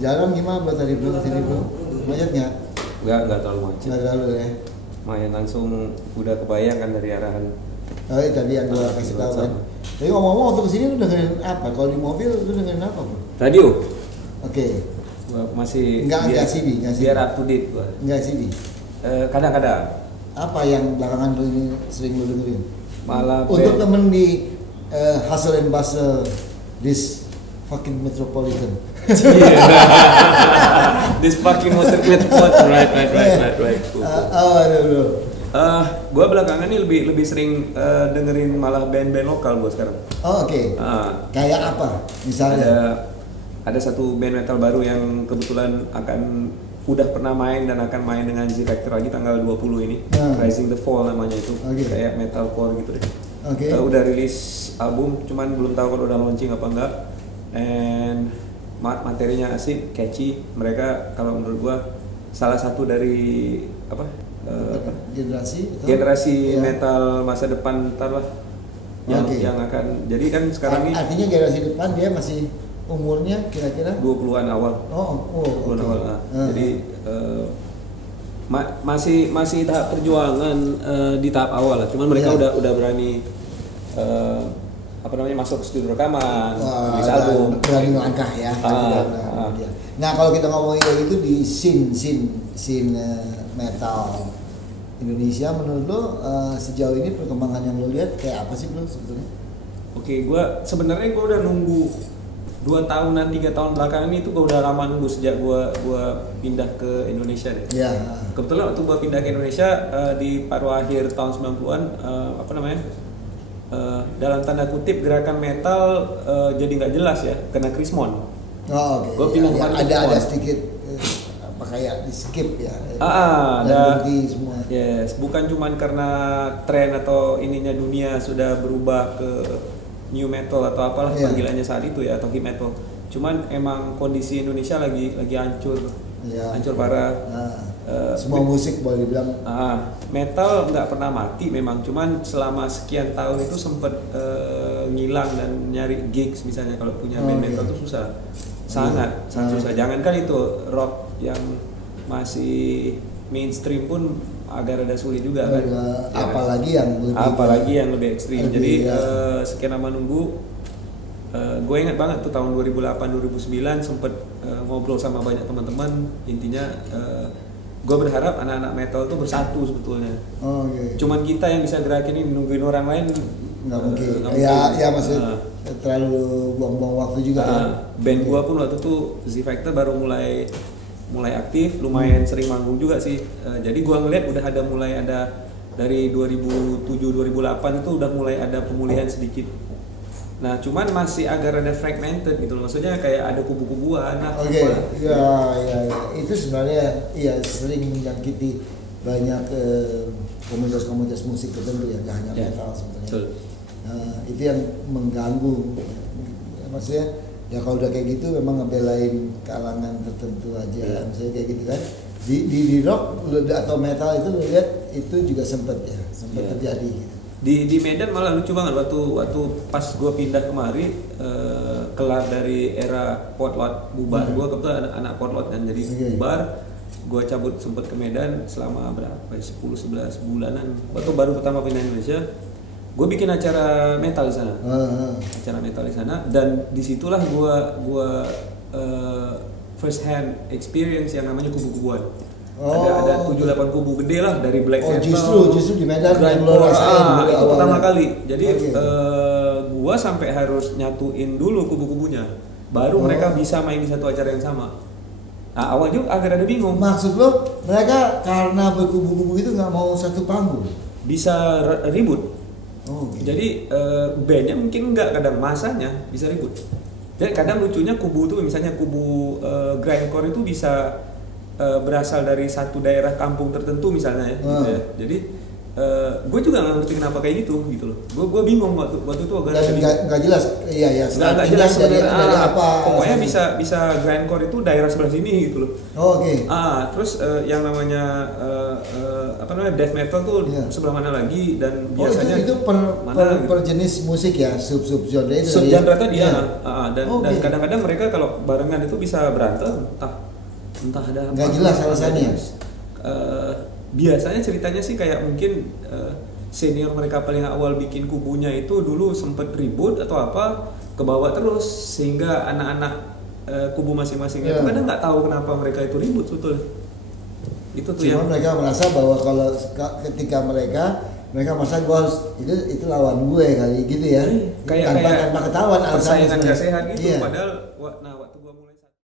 Jalan gimana buat tadi bro, sini bro? Macet nggak? Nggak terlalu macet. Nggak terlalu ya. Main langsung udah kebayang kan dari arahan. Oh tadi yang gua kasih tahu kan. Tapi ngomong-ngomong waktu kesini lu dengerin apa? Kalau di mobil lu dengerin apa bro? Radio. Oke. Gua masih Nggak CD, nggak CD. Biar up to date gua. Nggak CD. Kadang-kadang. Apa yang belakangan lu ini sering lu dengerin? Malah untuk temen di hustle and bustle this fucking metropolitan. This fucking metropolitan, right. Aduh bro. Gue belakangan ini lebih sering dengerin malah band-band lokal gue sekarang. Oh oke. Kayak apa misalnya? Ada satu band metal baru yang kebetulan udah pernah main dan akan main dengan Z Factor lagi tanggal 20 ini. Rising the Fall namanya itu. Kayak metalcore gitu deh. Udah rilis album, cuman belum tahu kalau udah launching apa enggak. And materinya asik, catchy. Mereka kalau menurut gua salah satu dari generasi metal masa depan ntar lah yang akan jadi kan sekarang ini artinya generasi depan dia masih umurnya kira-kira 20-an awal. 20-an awal. Jadi masih tahap perjuangan di tahap awal lah. Cuman mereka udah berani masuk ke studio rekaman, tulis album, berani melangkah ya. Nah kalau kita ngomongin kayak gitu di scene metal Indonesia, menurut lo sejauh ini perkembangan yang lo lihat kayak apa sih bro sebetulnya? Oke, sebenarnya gue udah nunggu 2 tahunan 3 tahun belakangan itu gue udah lama nunggu sejak gue pindah ke Indonesia deh. Kebetulan waktu gue pindah ke Indonesia di paruh akhir tahun 90-an dalam tanda kutip gerakan metal jadi nggak jelas ya, kena Krismon. Gue pindah ada sedikit kayak di skip ya. Ada semua. Yes, bukan cuma karena tren atau ininya dunia sudah berubah ke new metal atau apalah panggilannya saat itu ya, atau heavy metal. Cuman emang kondisi Indonesia lagi hancur parah. Semua musik boleh dibilang. Metal nggak pernah mati memang, cuman selama sekian tahun itu sempat ngilang dan nyari gigs misalnya kalau punya band metal itu susah. Sangat susah. Jangankan itu, rock yang masih mainstream pun agak rada sulit juga kan. Apalagi yang lebih ekstrim. Jadi sekian lama nunggu, gue ingat banget tuh tahun 2008-2009 sempet ngobrol sama banyak teman-teman. Intinya gue berharap anak-anak metal tuh bersatu sebetulnya. Cuman kita yang bisa gerakin ini, nungguin orang lain nggak mungkin. Maksudnya terlalu buang-buang waktu juga. Band gua pun waktu itu Z Factor baru mulai aktif, lumayan sering manggung juga sih. Jadi gua ngeliat udah mulai ada dari 2007-2008 itu udah mulai ada pemulihan sedikit. Nah, cuman masih agak rada fragmented gitu loh. Maksudnya kayak ada kubu-kubuan. Itu sebenarnya sering menyakiti banyak komunitas-komunitas musik tertentu ya, gak hanya metal sebenarnya. Itu yang mengganggu. Maksudnya ya kalau udah kayak gitu memang ngebelain kalangan tertentu aja, misalnya kayak gitu kan. Di rock atau metal itu lo lihat itu juga sempat terjadi gitu. Di Medan malah lucu banget waktu pas gue pindah kemari, kelar dari era potlot bubar. Gue kebetulan anak potlot kan, jadi bubar. Gue cabut sempet ke Medan selama berapa 10-11 bulanan. Waktu baru pertama pindah Indonesia, gue bikin acara metal di sana. Dan disitulah gue first hand experience yang namanya kubu-kubuan. Ada 7-8 kubu gede lah, dari black metal. Justru di Medan yang lo rasain itu pertama kali. Jadi gua sampai harus nyatuin dulu kubu-kubunya, baru mereka bisa main di satu acara yang sama. Nah, awal juga agak ada bingung. Maksud lo mereka karena berkubu-kubu itu nggak mau satu panggung? Bisa ribut. Jadi bandnya mungkin nggak, kadang masanya bisa ribut. Jadi kadang lucunya kubu itu, misalnya kubu grindcore itu bisa berasal dari satu daerah kampung tertentu misalnya ya, gitu ya. Jadi gue juga nggak ngerti kenapa kayak gitu loh. Gue bingung waktu itu agak nggak jelas. Iya nggak jelas dari apa pokoknya bisa grindcore itu daerah sebelah sini gitu loh. Oke. Terus yang namanya death metal tuh sebelah mana lagi, dan biasanya itu per jenis musik ya, sub genre itu. Sub genre tuh dia. Dan kadang-kadang mereka kalau barengan itu bisa berantem, entah ada apa. Nggak jelas alasannya. Biasanya ceritanya sih kayak mungkin senior mereka paling awal bikin kubunya itu dulu sempet ribut atau apa, kebawa terus sehingga anak-anak kubu masing-masing itu kadang nggak tahu kenapa mereka itu ribut sebetulnya. Itu tuh cuma mereka merasa bahwa kalau ketika mereka merasa gue harus itu lawan gue kali gitu ya, kayak tanpa ketahuan alasannya persaingan gak sehat gitu. Iya. Padahal